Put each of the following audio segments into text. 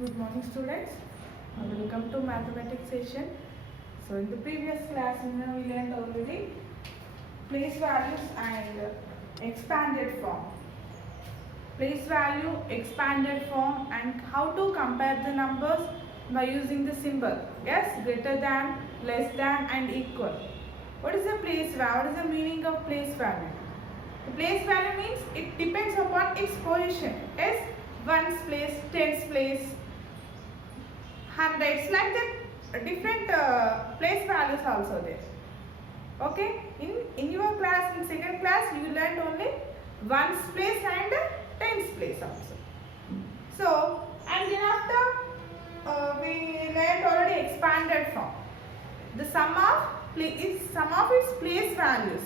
Good morning, students. Welcome to mathematics session. So in the previous class, we learned already place values and expanded form. Place value, expanded form, and how to compare the numbers by using the symbol. Yes, greater than, less than, and equal. What is the place value? What is the meaning of place value? The place value means it depends upon its position. Yes, ones place, tens place, hundreds, like that. Different place values also there. Okay, in your class, in second class, you learned only ones place and tens place also. So, and then after we learned already expanded form. The sum of its place values.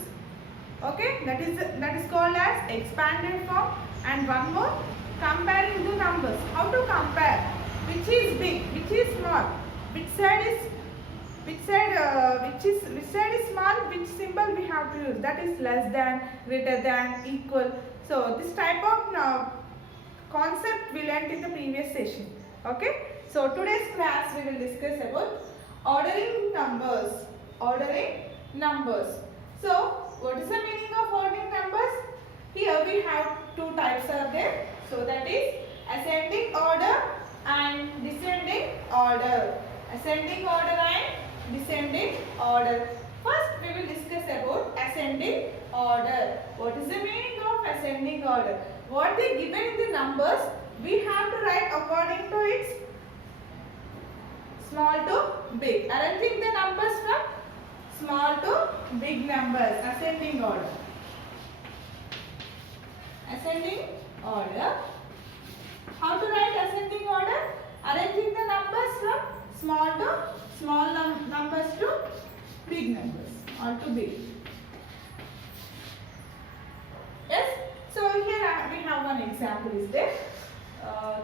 Okay, that is called as expanded form. And one more, comparing the numbers. How to compare? Which is big? Which is small? Which side is small? Which symbol we have to use? That is less than, greater than, equal. So this type of concept we learnt in the previous session. Okay. So today's class we will discuss about ordering numbers. Ordering numbers. So what is the meaning of ordering numbers? Here we have two types are there. So that is ascending order and descending order. Ascending order and descending order. First we will discuss about ascending order. What is the meaning of ascending order? What they given in the numbers, we have to write according to its small to big. Arranging the numbers from small to big numbers. Ascending order. Ascending order. How to write ascending order? Arranging the numbers from small to numbers to big numbers or to big. Yes. So here we have one example is there.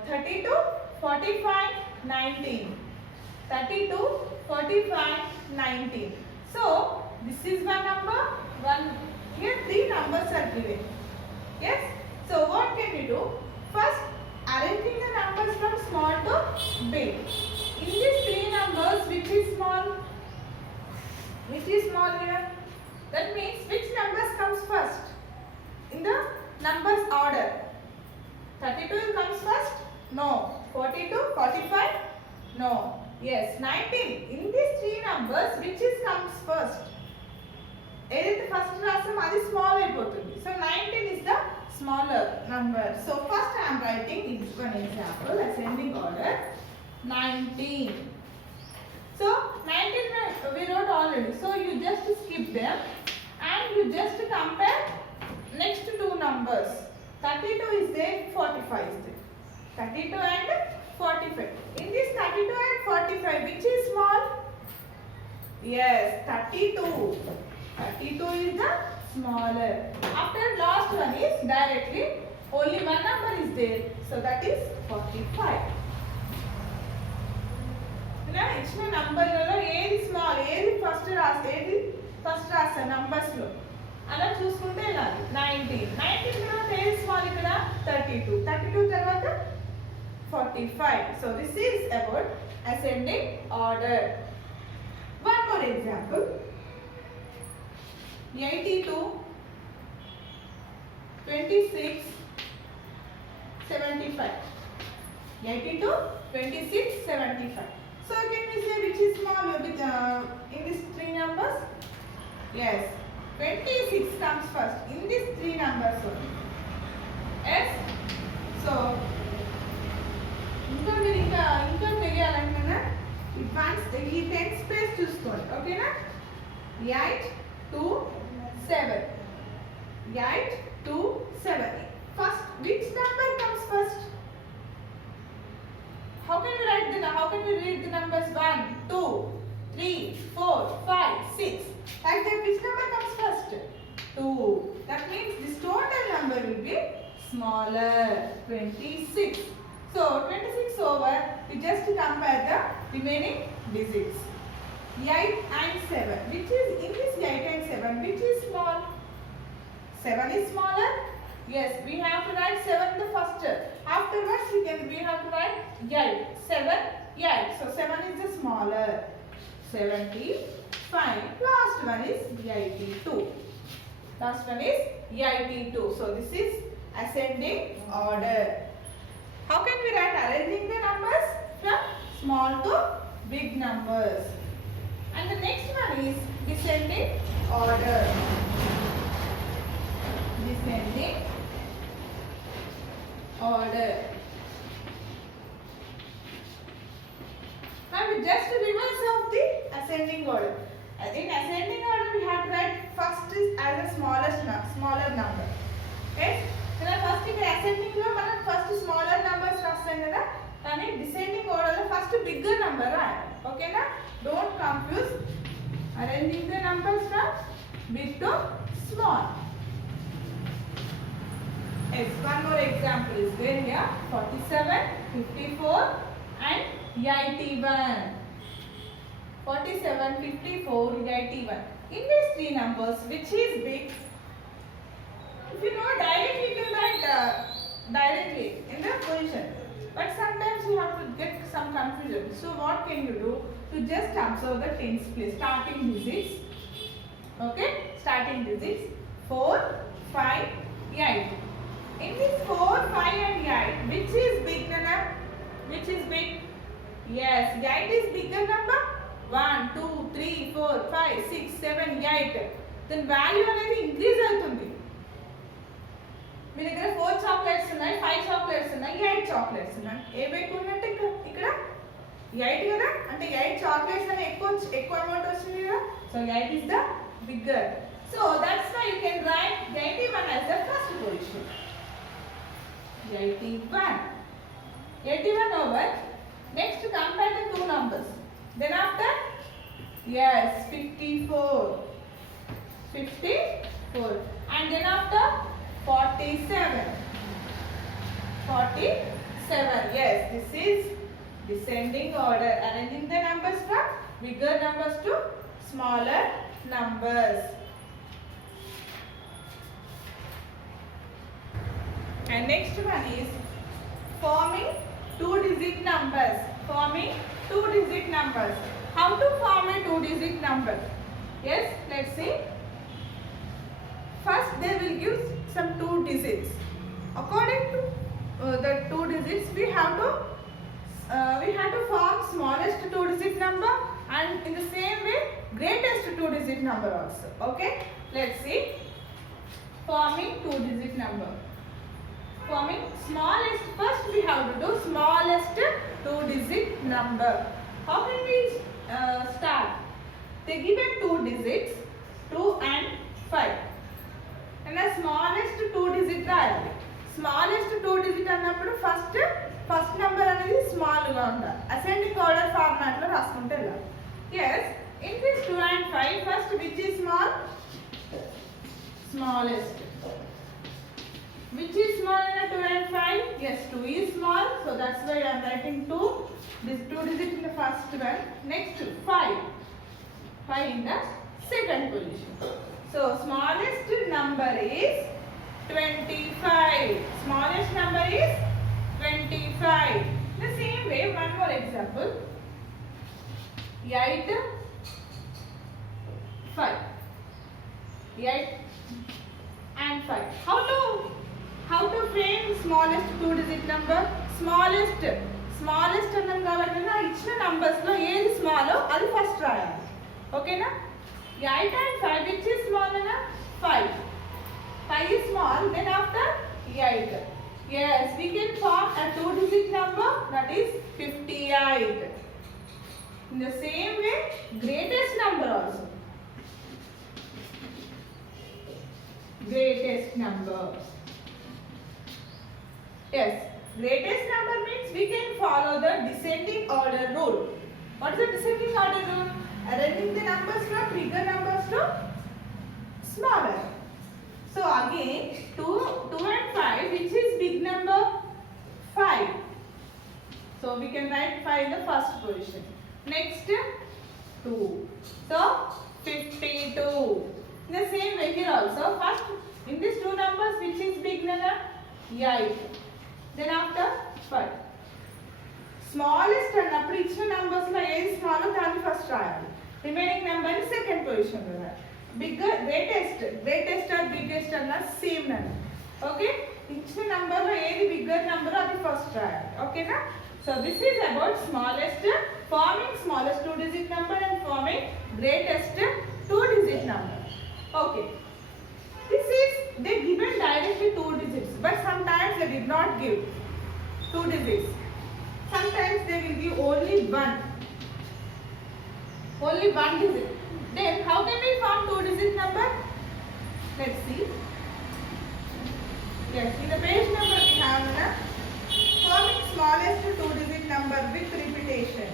32, 45, 19. 32, 45, 19. So this is one number. Here three numbers are given. Yes. So what can we do? First, arranging the numbers from small to big. In these three numbers, which is small? Which is small here? That means which numbers comes first? In the numbers order. 32 comes first? No. 42, 45? No. Yes. 19. In these three numbers, which is comes first? Either the first rasam adi small అయిపోతుంది. So 19 is the smaller number. So first I am writing in one example ascending order 19. So 19 we wrote already. So you just skip them and you just compare next two numbers. 32 is there, 45 is there. 32 and 45. In this 32 and 45, which is small? Yes, 32. 32 is the smaller. After last one is directly only one number is there. So that is 45. ఇచ్చిన నంబర్లలో ఏది small ఏది first రాసా numbers లో అలా చూసుకుంటే వెళ్ళాలి. 19 తర్వాత ఏది స్మాల్ ఇక్కడ 32 తర్వాత 45. So this is about ascending order. One more example. 82, 26, 75. 82, 26, 75. So can we say which is small in these three numbers? Yes, 26 comes first in these three numbers only. Yes. So ఇంకా తెలియాలంటే ఈ tens place చూసుకోండి. ఓకేనా? 8 to 7. 8 to 7. First, which number comes first? How can we read the numbers 1, 2, 3, 4, 5, 6? Like that, which number comes first? 2. That means this total number will be smaller. 26. So 26 over, we just compare the remaining digits. 8 and 7. Which is in this 8 and 7, which is small? 7 is smaller. Yes, we have to write 7 the first. After afterwards we have to write 8. 7, 8. So 7 is the smaller. 75. Last one is 82. Last one is 82. So this is ascending order. How can we write arranging the numbers from small to big numbers? And the next one is descending order. Descending order. Now we just reverse of the ascending order. In ascending order we have to write first is as a smaller number. Okay? First in ascending lo మనం first smaller numbers రాస్తాం కదా, కానీ descending order లో first bigger number రాయాలి. ఓకేనా? Don't confuse arranging the numbers from big to small. Yes, one more example is there here. 47, 54 and 81. 47, 54, 81. In these three numbers, which is big? If you know directly, you can write directly in the position. But sometimes you have to get some confusion. So what can you do? To just observe the tens place, starting digits. Okay, starting digits 4, 5, 8. In this 4, 5 and 8, which is big, Nana? Which is big? Yes, 8 is bigger number. 1, 2, 3, 4, 5, 6, 7, 8. Then value అనేది increase అవుతుంది. మీ దగ్గర 4 chocolates ఉన్నాయి, 5 chocolates ఉన్నాయి, 8 chocolates ఉన్నాయి. ఏ ఎక్కువ ఉన్నట్టు ఇక్కడ 8 కదా, అంటే 8 చాక్లెట్స్ అనే ఎక్కువ అమౌంట్ వచ్చింది కదా. So 8 is the bigger. So that's why you can write 81 as the first position. 81. 81 over. Next compare the two numbers. Then after, yes, 54. 54. And then after 47. 47. Yes, this is descending order. Arranging the numbers from bigger numbers to smaller numbers. And next one is forming two-digit numbers. Forming two-digit numbers. How to form a two-digit number? Yes, let's see. First, they will give some two digits. According to the two digits, we have to form smallest two-digit number, and in the same way, greatest two-digit number also. Okay, let's see. Forming two-digit number. Forming smallest, first we have to do smallest two-digit number. How can we start? They given two digits, 2 and 5. And the smallest two-digit రాయాలి. Smallest two-digit అన్నప్పుడు first number అనేది small గా ఉండాలి. Ascending order format లో రాసుకుంటే వెళ్ళాలి. Yes, in this 2 and 5, first which is small? Smallest. Which is small in 2 and 5? Yes, 2 is small. So that's why I am writing 2. This 2 digit in the first one. Next 5. 5 in the second position. So smallest number is 25. Smallest number is 25. The same way, one more example. 8, 5. 8 and 5. How to frame smallest two-digit number? Smallest అన్నాం కాబట్టి ఇచ్చిన numbers లో ఏది small అది first రాయాలి. ఓకేనా? 8 and 5 which is small అన్న 5. 5 is small, then after 8. Yes, we can form a two-digit number, that is 58. In the same way, greatest number also. Greatest number. Yes, greatest number means we can follow the descending order rule. What is the descending order rule? Arranging the numbers from bigger numbers to smaller. So again, 2 and 5, which is big number? 5. So we can write 5 in the first position. Next, 2. So 52. In the same way here also, first in these two numbers, which is big number? 8. then after 5. Smallest అన్నప్పుడు ఇచ్చిన numbers లో ఏది small దాన్ని first రాయాలి, remaining number ని second position లో రాయాలి. Bigger greatest are biggest అన్న సేమ్ నెంబర్. ఓకే, ఇచ్చిన నంబర్ లో ఏది బిగ్గర్ నంబర్ అది ఫస్ట్ రాయాలి. ఓకేనా? So this is about smallest, farming smallest 2 digit number and forming greatest 2 digit number. Okay, this is they given directly 2 digits, but sometimes they did not give 2 digits. Sometimes they will give only one digit. Then how can we form 2 digit number? Let's see. Yes, in the page number we have forming smallest 2 digit number with repetition.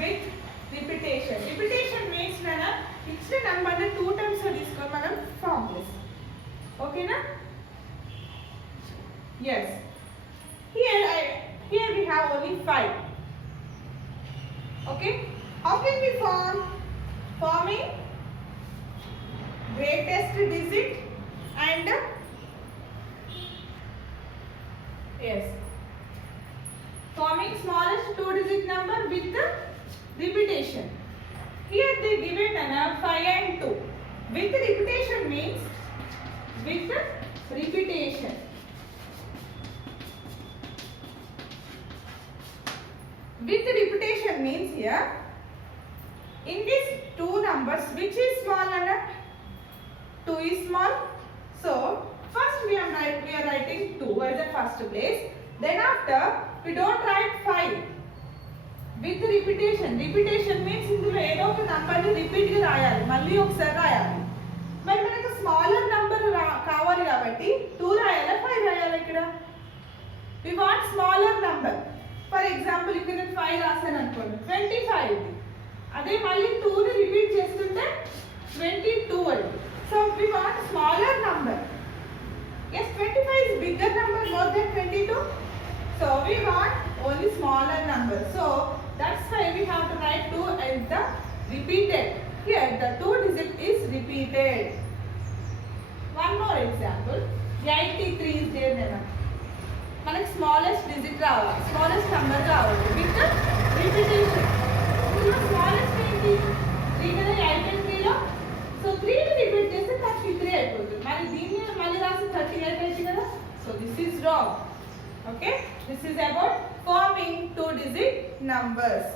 With repetition. Repetition means each number 2 times తీసుకొని మనం form చేస్తాం. ఓకేనా? Yes. Here we have only 5. Okay? How can we form? Forming greatest digit and yes, forming smallest 2 digit number with the repetition. Here they given 5 and 2. With repetition means with repetition. With repetition means here in these 2 numbers which is small and 2 is small. So first we are writing 2 as the first place. Then after we don't write 5. With repetition means ఇందులో ఏదో ఒక number ని repeat గా రాయాలి, మళ్ళీ ఒకసారి రాయాలి. మరి మనకు స్మాలర్ నంబర్ కావాలి కాబట్టి 2 రాయాలా 5 రాయాలా? ఇక్కడ we want smaller number. For example ఇక్కడ నేను 5 రాసాను అనుకోండి 25. అదే మళ్ళీ 2 ని రిపీట్ చేస్తుంటే 22 అయ్యింది. So we want smaller number. Yes, 25 is bigger number more than 22. So we want only smaller number. So that's why we have to write 2 as the repeated. Here the 2 digit is repeated. One more example. 83 is there now. మనకి smallest digit రావాలి, smallest number రావాలి with repetition. ఇందులో smallest ఏంటి 3 కదా, 83లో. So 3 ని repeat చేస్తే 33 అయిపోతుంది. మరి దీన్ని మళ్ళీ రాసి 38 అయితే కదా. So this is wrong. Okay, this is about farming 2 digit numbers.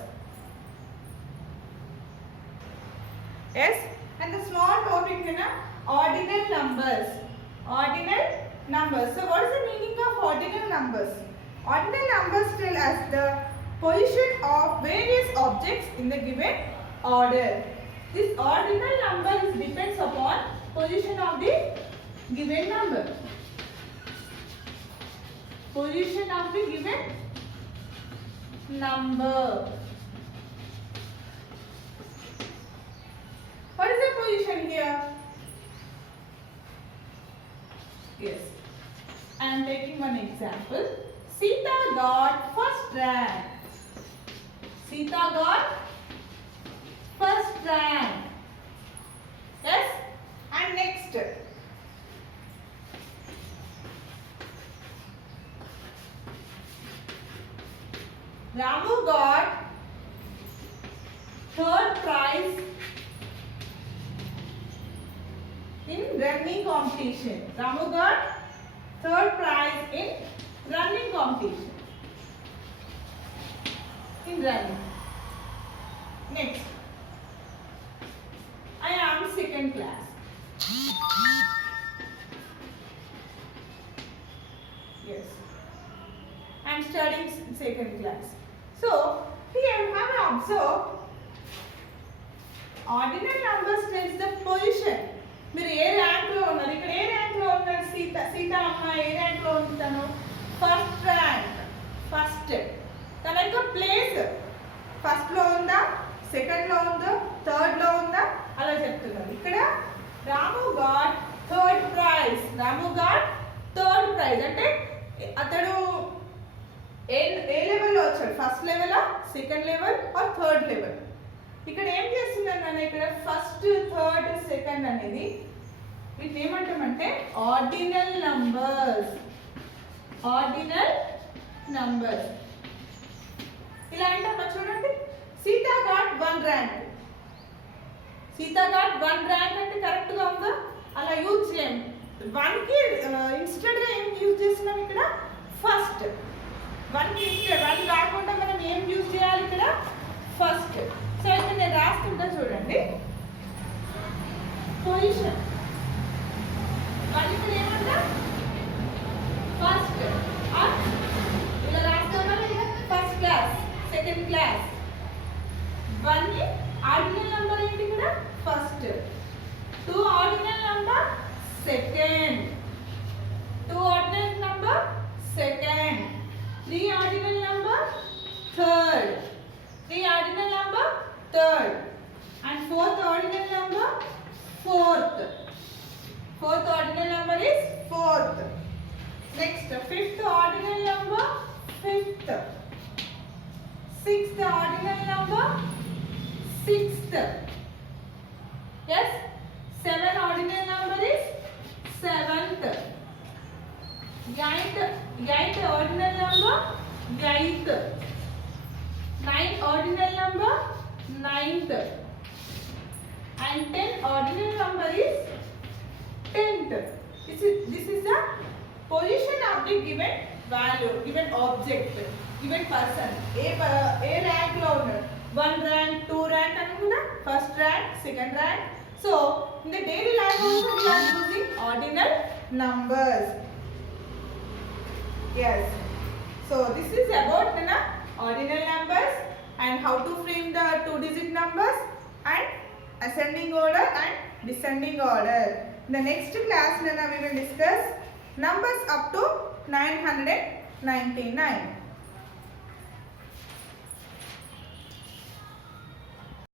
Yes, and the small topic is ordinal numbers. Ordinal numbers. So what is the meaning of ordinal numbers? Ordinal numbers tell us the position of various objects in the given order. This ordinal number depends upon position of the given number. Position of the given number. What is the position here? Yes, I am taking one example. Sita got first rank. Sita got first rank. Yes, and next. Ramu got third prize in running competition. Ramu got third prize in running competition. In running. Next, I am second class. Yes, I am studying second class. So here you have to observe ordinal numbers tells the position. మీరు ఏ rank లో ఉన్నారు, ఇక్కడ ఏ rank లో ఉన్నారు? సీత అమ్మ ఏ rank లో ఉంటాను? First rank. First తన యొక్క ప్లేస్ ఫస్ట్ లో ఉందా, సెకండ్ లో ఉందా, థర్డ్ లో ఉందా అలా చెప్తున్నారు. ఇక్కడ Ramu got third prize. Ramu got third prize అంటే అతడు ఏ లెవెల్లో వచ్చాడు? ఫస్ట్ లెవెలా, second level or third level? ఇక్కడ ఏం చేస్తున్నాను నేను? ఇక్కడ ఫస్ట్ థర్డ్ సెకండ్ అనేది వీటిని ఏమంటామంటే ఆర్డినల్ నంబర్స్. Ordinal numbers. ఇలా అంటామా చూడండి, Sita got 1 rank. Sita got 1 rank అంటే కరెక్ట్ గా ఉందా? అలా యూజ్ చేయం. 1 కి ఇన్స్టెడ్ గా ఏం యూజ్ చేస్తున్నాం ఇక్కడ? ఫస్ట్. 1 కి ఇన్స్టెడ్ 1 కాకుండా మనం ఏం యూజ్ చేయాలి ఇక్కడ? ఫస్ట్. సో ఇక్కడ నేను రాస్తుంటా చూడండి. పొజిషన్ 1 ఇక్కడ ఏమంటా? ఫస్ట్. ఇలా రాస్తామా లేదా? First class, second class. 1 ని ఆర్డినల్ నంబర్ ఏంటి ఇక్కడ? First. 2 ordinal number second. 2 ordinal number second. 3 ordinal number third. 3 ordinal number third. And 4th ordinal number fourth. 4th ordinal number is fourth. Next, 5th ordinal number fifth. 6th ordinal number sixth. Yes, 7th ordinal number is seventh. 8th ordinal number 8th. 9th ordinal number 9th. And 10th ordinal number is 10th. This is the position of the given value, given object, given person. A rank lo unnadu. 1 rank, 2 rank anukuda, first rank, second rank. So in the daily life also we are using ordinal numbers. Yes. So this is about the ordinal numbers and how to frame the 2-digit numbers and ascending order and descending order. In the next class we will discuss numbers up to 999.